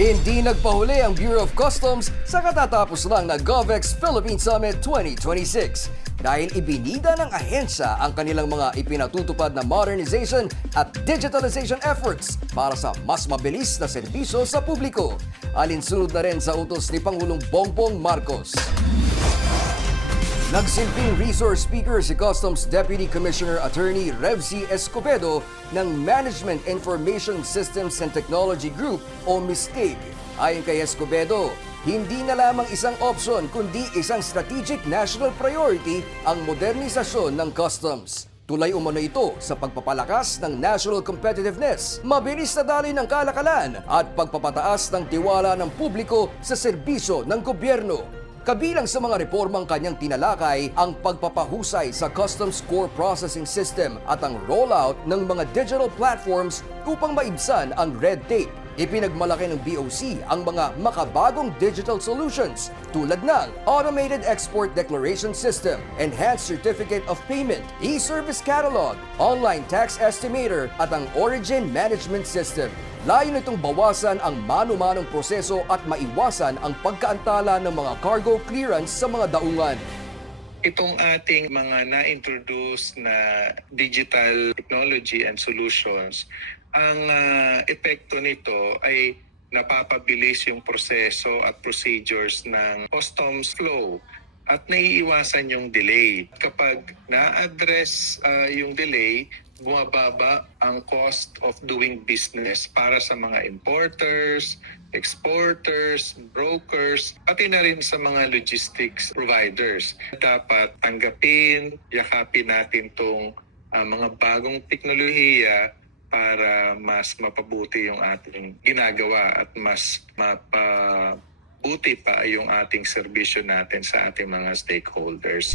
Hindi nagpahuli ang Bureau of Customs sa katatapos lang na GovEx Philippine Summit 2026 dahil ibinida ng ahensya ang kanilang mga ipinatutupad na modernization at digitalization efforts para sa mas mabilis na serbisyo sa publiko. Alinsunod na rin sa utos ni Pangulong Bongbong Marcos. Nagsilbing resource speaker si Customs Deputy Commissioner Attorney Revzy Escobedo ng Management Information Systems and Technology Group o MISTIG. Ayon kay Escobedo, hindi na lamang isang opsyon kundi isang strategic national priority ang modernisasyon ng customs. Tulay umano ito sa pagpapalakas ng national competitiveness, mabilis na daloy ng kalakalan at pagpapataas ng tiwala ng publiko sa serbisyo ng gobyerno. Kabilang sa mga reformang kanyang tinalakay ang pagpapahusay sa Customs Core Processing System at ang rollout ng mga digital platforms upang maibsan ang red tape. Ipinagmalaki ng BOC ang mga makabagong digital solutions tulad ng Automated Export Declaration System, Enhanced Certificate of Payment, E-Service Catalog, Online Tax Estimator at ang Origin Management System. Layo nitong bawasan ang mano-manong proseso at maiwasan ang pagkaantala ng mga cargo clearance sa mga daungan. Itong ating mga na-introduce na digital technology and solutions, ang epekto nito ay napapabilis yung proseso at procedures ng customs flow at naiiwasan yung delay. Kapag na-address yung delay, bumababa ang cost of doing business para sa mga importers, exporters, brokers, pati na rin sa mga logistics providers. Dapat tanggapin, yakapin natin itong mga bagong teknolohiya para mas mapabuti yung ating ginagawa at mas mapabuti pa yung ating serbisyo natin sa ating mga stakeholders.